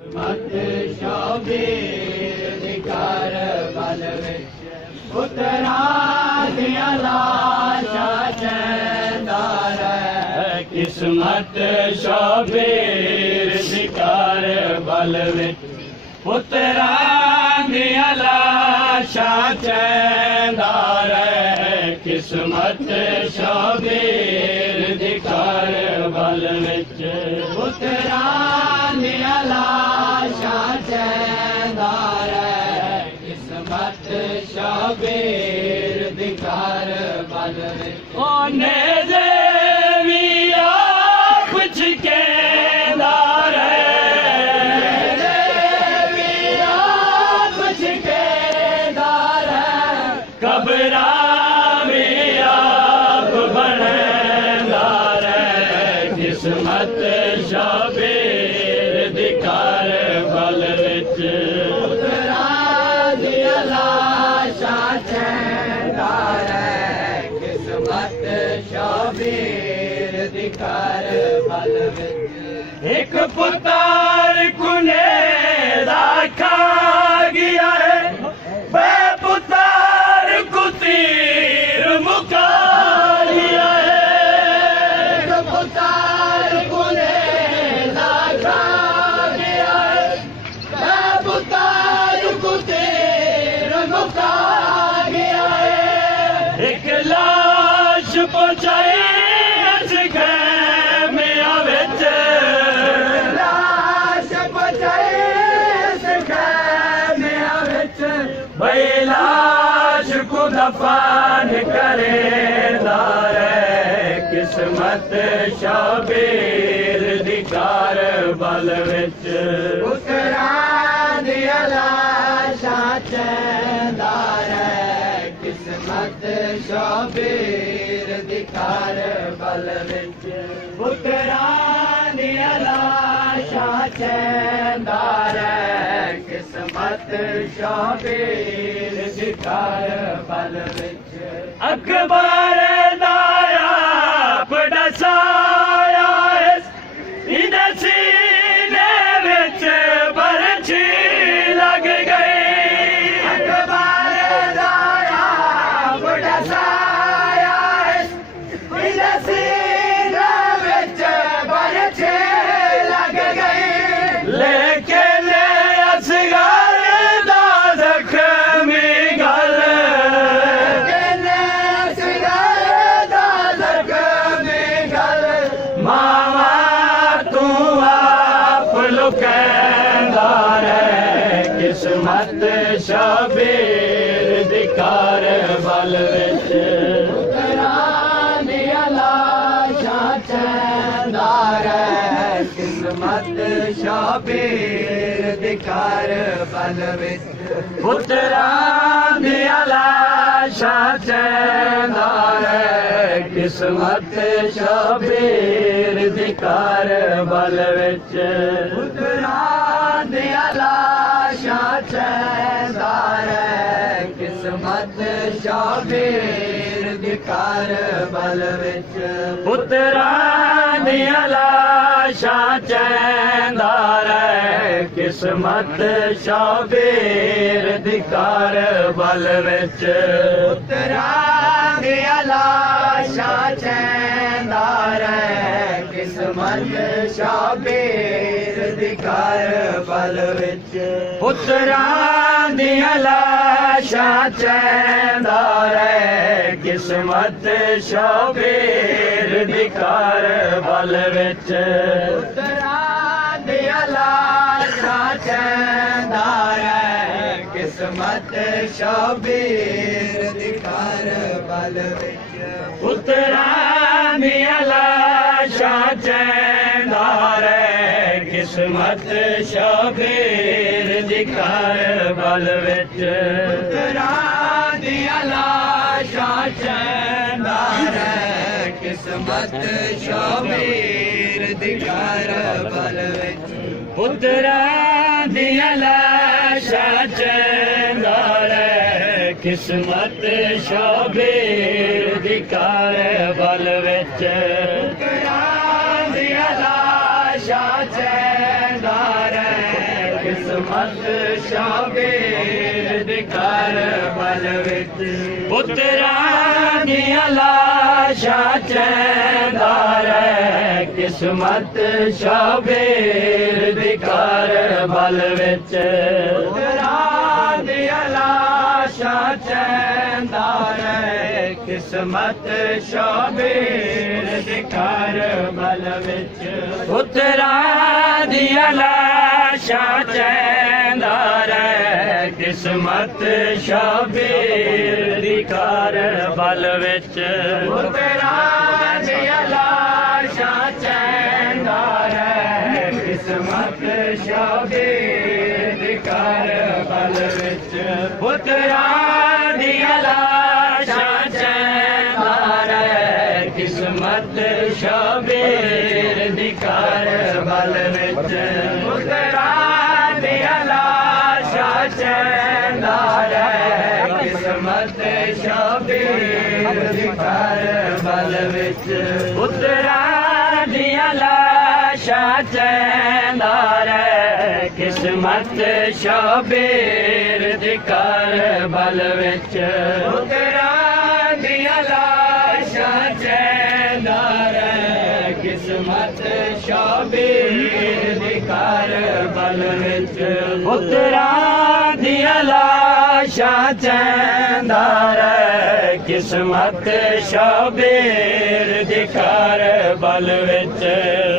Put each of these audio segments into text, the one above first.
मत शोभीर दिकार बल विच पुत्रां दियां लाशां चैंदा रहे। किस्मत शोभीर दिकार बल विच पुत्रां दियां लाशां चैंदा रहे। किस्मत शोभीर दिकार बल विच पुत्रां दियां लाशां चैंदा रहे। किस्मत शोभीर दिकार बल विच नेज़े वी आप छिकेंदा रहे। कबरां में आप बनेंदा रहे। किस्मत शोभीर दिकार बल विच पुत्रां दियां लाशां चैंदा रहे। किस्मत शोभीर दिकार बल विच एक पुत्र कुने दा खा गया है। तीर मुका लिया है। पुतार कुने खा गया है। पुतार को तीर मुका गया है। एक लाश पहुंचाई में विच लाश पहुंचाई में विच बैला को दफन करेंदा रहे। किस्मत शोभीर दिकार बल विच पुत्रां दियां लाशां चैंदा रहे। किस्मत शोभीर दिकार बल विच पुत्रां दियां लाशां चैंदा रहे। किस्मत शोभीर दिकार बल विच अकबर दाया बड़ा साया इन सीने विच बरछी लग गई। अकबर दाया बड़ा साया इन सीने विच बरछी लग गई। लेकिन असगर दा जख्मी गल मावा तू आप लुकैंदा रहे। किस्मत शोभीर दिकार बल विच पुत्रां दियां लाशां चैंदा रहे। किस्मत शोभीर दिकार बल विच पुत्रां दियां लाशां चैंदा रहे। किस्मत शोभीर दिकार बल विच पुत्रां दियां लाशां चैंदा रहे। किस्मत शोभीर दिकार बल विच पुत्रां दियां लाशां चैंदा रहे। किस्मत शोभीर दिकार बल विच पुत्रां दियां लाशां चैंदा रहे। किस्मत शोभीर दिकार बल विच पुत्रां दियां लाशां चैंदा रहे। किस्मत शोभीर दिकार बल विच पुत्रां दियां लाशां चैंदा रहे। किस्मत शोभीर दिकार बल विच पुत्रां दियां लाशां चैंदा रहे। किस्मत शोभीर दिकार बल विच पुत्रां दियां लाशां चैंदा रहे। किस्मत शोभीर दिकार बल विच पुत्रां दियां लाशां चैंदा रहे। किस्मत शोभीर दिकार बल विच पुत्रां दियां लाशां चैंदा रहे। किस्मत शाबीर दी करबल विच पुत्रां दियां लाशां चैंदा रहे किस्मत शाबीर दी करबल विच पुत्रां दियां लाशां चैंदा रहे किस्मत शाबीर दी करबल विच पुत्रां दियां लाशां चैंदा रहे किस्मत शाबीर दी करबल विच पुत्रां दियां लाशां चैंदा रहे किस्मत शाबीर दी करबल विच पुत्रां दियां लाशां चैंदा रहे किस्मत शाबीर दी करबल विच पुत्रां दियां लाशां चैंदा रहे किस्मत शाबीर दी करबल विच पुत्रां दियां लाशां चैंदा रहे किस्मत शाबीर दी करबल विच पुत्रां दियां लाशां चैंदा रहे किस्मत शाबीर दी करबल विच पुत्रां दियां लाशां चैंदा रहे किस्मत शाबीर दी करबल विच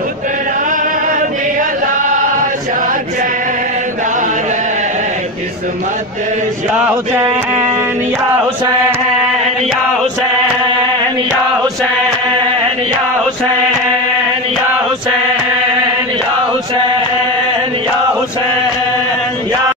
पुत्रां दियां लाशां चैंदा रहे किस्मत या हुसैन या हुसैन या हुसैन या हुसैन या हुसैन या हुसैन या हुसैन या हुसैन या